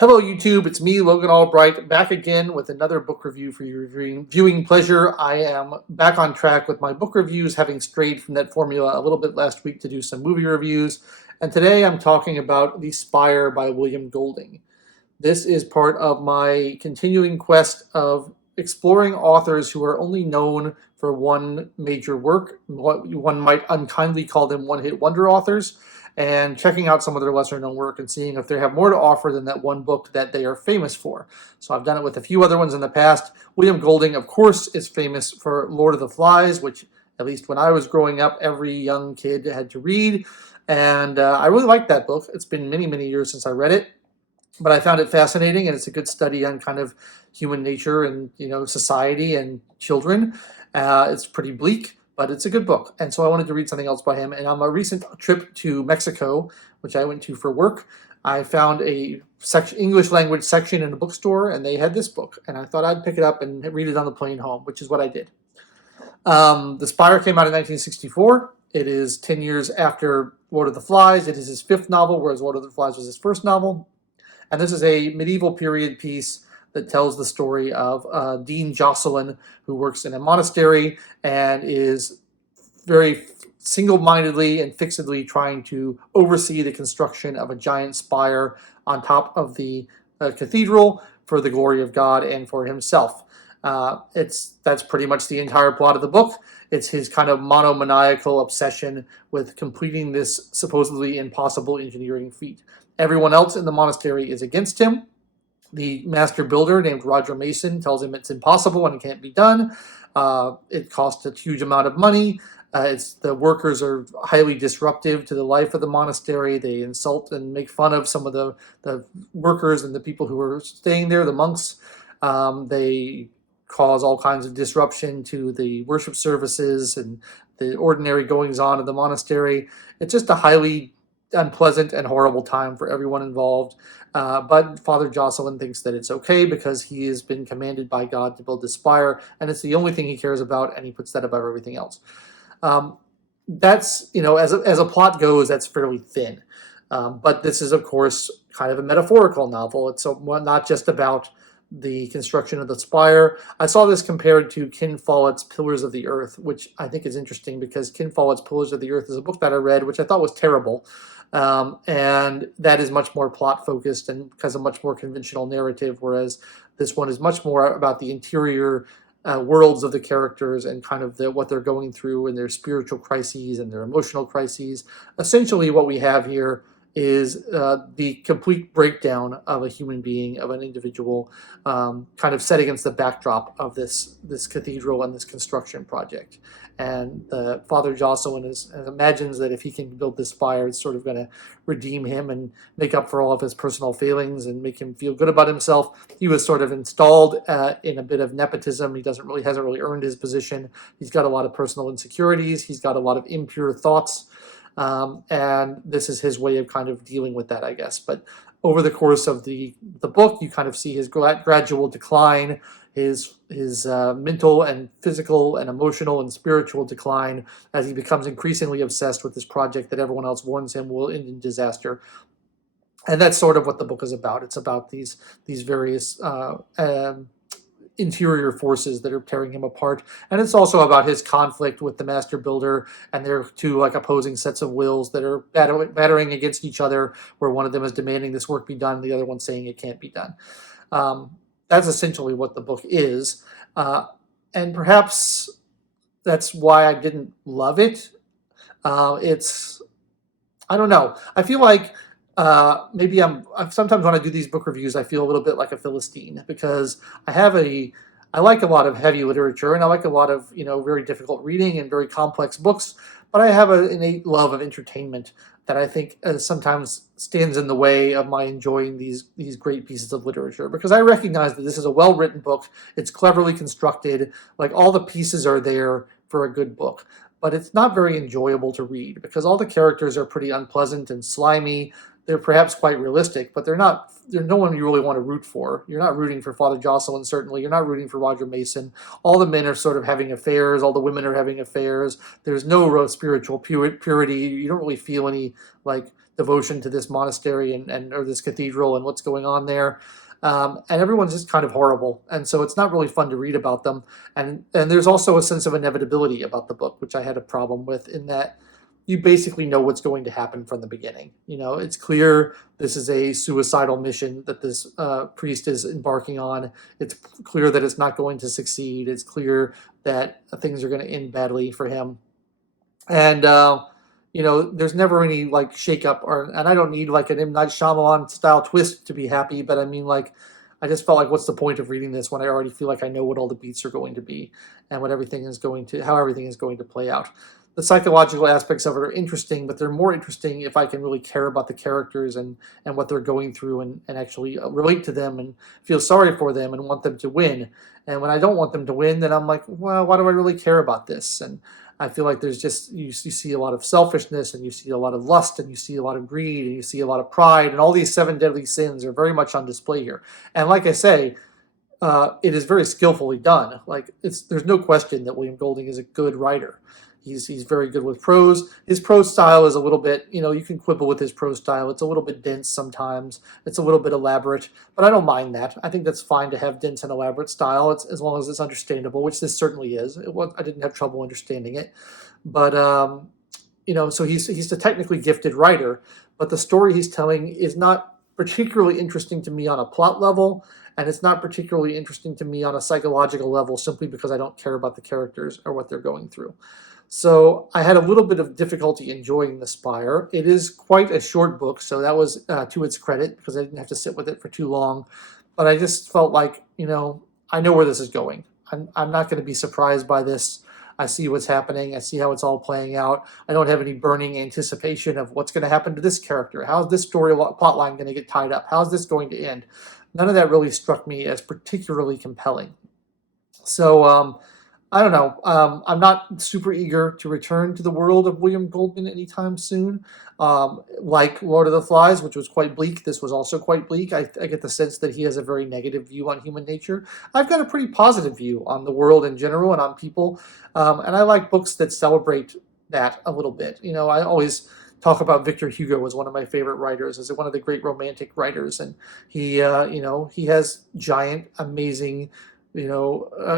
Hello YouTube, it's me, Logan Albright, back again with another book review for your viewing pleasure. I am back on track with my book reviews, having strayed from that formula a little bit last week to do some movie reviews. And today I'm talking about The Spire by William Golding. This is part of my continuing quest of exploring authors who are only known for one major work. What one might unkindly call them one-hit wonder authors, and checking out some of their lesser known work and seeing if they have more to offer than that one book that they are famous for. So I've done it with a few other ones in the past. William Golding, of course, is famous for Lord of the Flies, which, at least when I was growing up, every young kid had to read. And I really liked that book. It's been many, many years since I read it, but I found it fascinating, and it's a good study on kind of human nature and, society and children. It's pretty bleak, but it's a good book. And so I wanted to read something else by him. And on a recent trip to Mexico, which I went to for work, I found a English language section in a bookstore, and they had this book. And I thought I'd pick it up and read it on the plane home, which is what I did. The Spire came out in 1964. It is 10 years after Lord of the Flies. It is his fifth novel, whereas Lord of the Flies was his first novel. And this is a medieval period piece that tells the story of Dean Jocelyn, who works in a monastery and is very single-mindedly and fixedly trying to oversee the construction of a giant spire on top of the cathedral for the glory of God and for himself. That's pretty much the entire plot of the book. It's his kind of monomaniacal obsession with completing this supposedly impossible engineering feat. Everyone else in the monastery is against him. The master builder, named Roger Mason, tells him it's impossible and it can't be done. It costs a huge amount of money. The workers are highly disruptive to the life of the monastery. They insult and make fun of some of the workers and the people who are staying there, the monks. They cause all kinds of disruption to the worship services and the ordinary goings-on of the monastery. It's just a highly unpleasant and horrible time for everyone involved. But Father Jocelyn thinks that it's okay because he has been commanded by God to build this spire, and it's the only thing he cares about, and he puts that above everything else. That's, as a plot goes, that's fairly thin. But this is, of course, kind of a metaphorical novel. It's not just about the construction of the spire. I saw this compared to Ken Follett's Pillars of the Earth, which I think is interesting because Ken Follett's Pillars of the Earth is a book that I read, which I thought was terrible. And that is much more plot focused and has a much more conventional narrative, whereas this one is much more about the interior worlds of the characters and kind of what they're going through and their spiritual crises and their emotional crises. Essentially what we have here is the complete breakdown of a human being, of an individual, kind of set against the backdrop of this cathedral and this construction project. And Father Jocelyn imagines that if he can build this spire, it's sort of going to redeem him and make up for all of his personal failings and make him feel good about himself. He was sort of installed in a bit of nepotism. He hasn't really earned his position. He's got a lot of personal insecurities. He's got a lot of impure thoughts. And this is his way of kind of dealing with that, I guess. But over the course of the book, you kind of see his gradual decline, his mental and physical and emotional and spiritual decline as he becomes increasingly obsessed with this project that everyone else warns him will end in disaster. And that's sort of what the book is about. It's about these various interior forces that are tearing him apart, and it's also about his conflict with the master builder and their two opposing sets of wills that are battering against each other, where one of them is demanding this work be done and the other one saying it can't be done. That's essentially what the book is, and perhaps that's why I didn't love it. I don't know. I feel like maybe sometimes when I do these book reviews, I feel a little bit like a Philistine because I like a lot of heavy literature and I like a lot of, very difficult reading and very complex books, but I have an innate love of entertainment that I think sometimes stands in the way of my enjoying these great pieces of literature, because I recognize that this is a well-written book. It's cleverly constructed, like all the pieces are there for a good book. But it's not very enjoyable to read because all the characters are pretty unpleasant and slimy. They're perhaps quite realistic, but they're no one you really want to root for. You're not rooting for Father Jocelyn, certainly. You're not rooting for Roger Mason. All the men are sort of having affairs. All the women are having affairs. There's no real spiritual purity. You don't really feel any, devotion to this monastery and or this cathedral and what's going on there. And everyone's just kind of horrible, and so it's not really fun to read about them. And there's also a sense of inevitability about the book, which I had a problem with, in that you basically know what's going to happen from the beginning. It's clear this is a suicidal mission that this priest is embarking on. It's clear that it's not going to succeed. It's clear that things are going to end badly for him. And there's never any like shakeup, and I don't need like an M. Night Shyamalan style twist to be happy. But I mean, like, I just felt like, what's the point of reading this when I already feel like I know what all the beats are going to be and how everything is going to play out. The psychological aspects of it are interesting, but they're more interesting if I can really care about the characters and what they're going through and actually relate to them and feel sorry for them and want them to win. And when I don't want them to win, then I'm like, well, why do I really care about this? And I feel like there's just, you see a lot of selfishness, and you see a lot of lust, and you see a lot of greed, and you see a lot of pride, and all these 7 deadly sins are very much on display here. And like I say, it is very skillfully done. Like, there's no question that William Golding is a good writer. He's very good with prose. His prose style is a little bit, you can quibble with his prose style. It's a little bit dense sometimes. It's a little bit elaborate, but I don't mind that. I think that's fine to have dense and elaborate style, as long as it's understandable, which this certainly is. I didn't have trouble understanding it. But, so he's a technically gifted writer, but the story he's telling is not particularly interesting to me on a plot level, and it's not particularly interesting to me on a psychological level, simply because I don't care about the characters or what they're going through. So I had a little bit of difficulty enjoying The Spire. It is quite a short book, so that was to its credit, because I didn't have to sit with it for too long. But I just felt like, I know where this is going. I'm not going to be surprised by this. I see what's happening. I see how it's all playing out. I don't have any burning anticipation of what's going to happen to this character. How's this story plotline going to get tied up? How's this going to end? None of that really struck me as particularly compelling. So, I don't know. I'm not super eager to return to the world of William Goldman anytime soon. Like Lord of the Flies, which was quite bleak, this was also quite bleak. I get the sense that he has a very negative view on human nature. I've got a pretty positive view on the world in general and on people. And I like books that celebrate that a little bit. I always talk about Victor Hugo as one of my favorite writers, as one of the great romantic writers. And he has giant, amazing,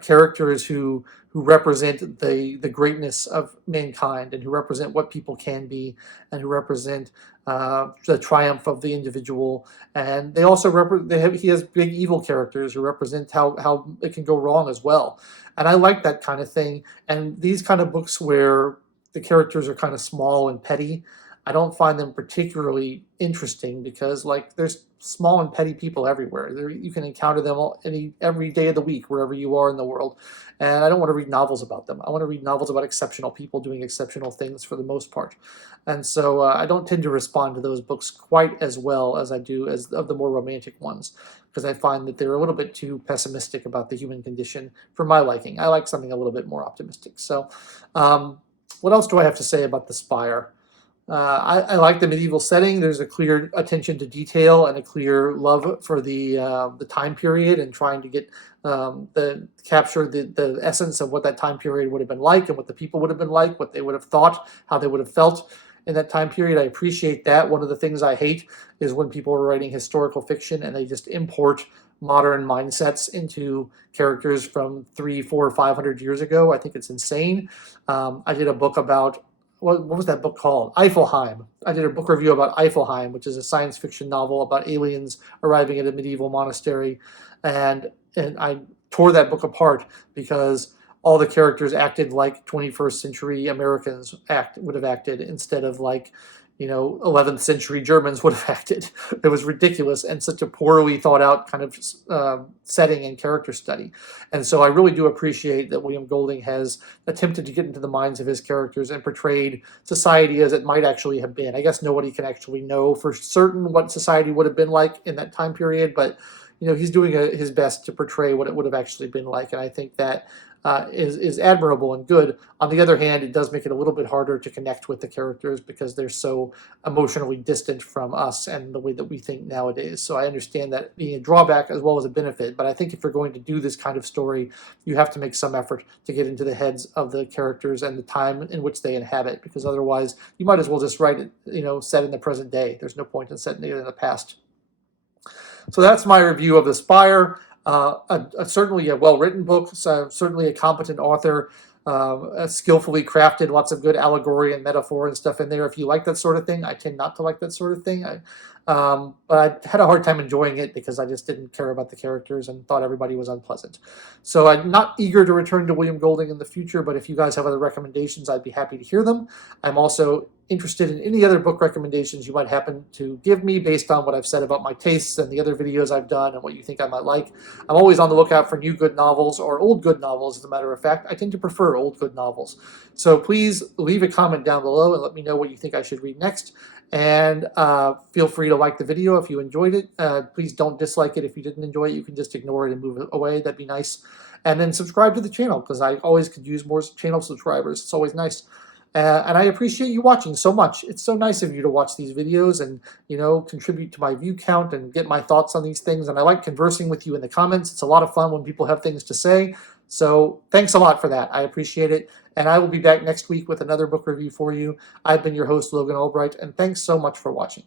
characters who represent the greatness of mankind, and who represent what people can be, and who represent the triumph of the individual. And they also he has big evil characters who represent how it can go wrong as well. And I like that kind of thing. And these kind of books where the characters are kind of small and petty, I don't find them particularly interesting, because there's small and petty people everywhere. You can encounter them every day of the week, wherever you are in the world. And I don't want to read novels about them. I want to read novels about exceptional people doing exceptional things for the most part. And so I don't tend to respond to those books quite as well as I do as of the more romantic ones, because I find that they're a little bit too pessimistic about the human condition for my liking. I like something a little bit more optimistic. So what else do I have to say about The Spire? I like the medieval setting. There's a clear attention to detail and a clear love for the time period, and trying to get capture the essence of what that time period would have been like, and what the people would have been like, what they would have thought, how they would have felt in that time period. I appreciate that. One of the things I hate is when people are writing historical fiction and they just import modern mindsets into characters from 300, 400, 500 years ago. I think it's insane. I did a book about, what was that book called? Eifelheim. I did a book review about Eifelheim, which is a science fiction novel about aliens arriving at a medieval monastery. And I tore that book apart because all the characters acted like 21st century Americans would have acted, instead of 11th century Germans would have acted. It was ridiculous, and such a poorly thought out kind of setting and character study. And so I really do appreciate that William Golding has attempted to get into the minds of his characters and portrayed society as it might actually have been. I guess nobody can actually know for certain what society would have been like in that time period, but he's doing his best to portray what it would have actually been like. And I think that is admirable and good. On the other hand, it does make it a little bit harder to connect with the characters because they're so emotionally distant from us and the way that we think nowadays. So I understand that being a drawback as well as a benefit, but I think if you're going to do this kind of story, you have to make some effort to get into the heads of the characters and the time in which they inhabit, because otherwise you might as well just write it, set in the present day. There's no point in setting it in the past. So that's my review of The Spire. Certainly a well-written book, certainly a competent author, skillfully crafted, lots of good allegory and metaphor and stuff in there. If you like that sort of thing, I tend not to like that sort of thing. But I had a hard time enjoying it because I just didn't care about the characters and thought everybody was unpleasant. So I'm not eager to return to William Golding in the future, but if you guys have other recommendations, I'd be happy to hear them. I'm also interested in any other book recommendations you might happen to give me based on what I've said about my tastes and the other videos I've done and what you think I might like. I'm always on the lookout for new good novels or old good novels, as a matter of fact. I tend to prefer old good novels. So please leave a comment down below and let me know what you think I should read next. And feel free to like the video if you enjoyed it. Please don't dislike it if you didn't enjoy it. You can just ignore it and move it away. That'd be nice. And then subscribe to the channel, because I always could use more channel subscribers. It's always nice. And I appreciate you watching so much. It's so nice of you to watch these videos and, contribute to my view count and get my thoughts on these things. And I like conversing with you in the comments. It's a lot of fun when people have things to say. So thanks a lot for that. I appreciate it. And I will be back next week with another book review for you. I've been your host, Logan Albright, and thanks so much for watching.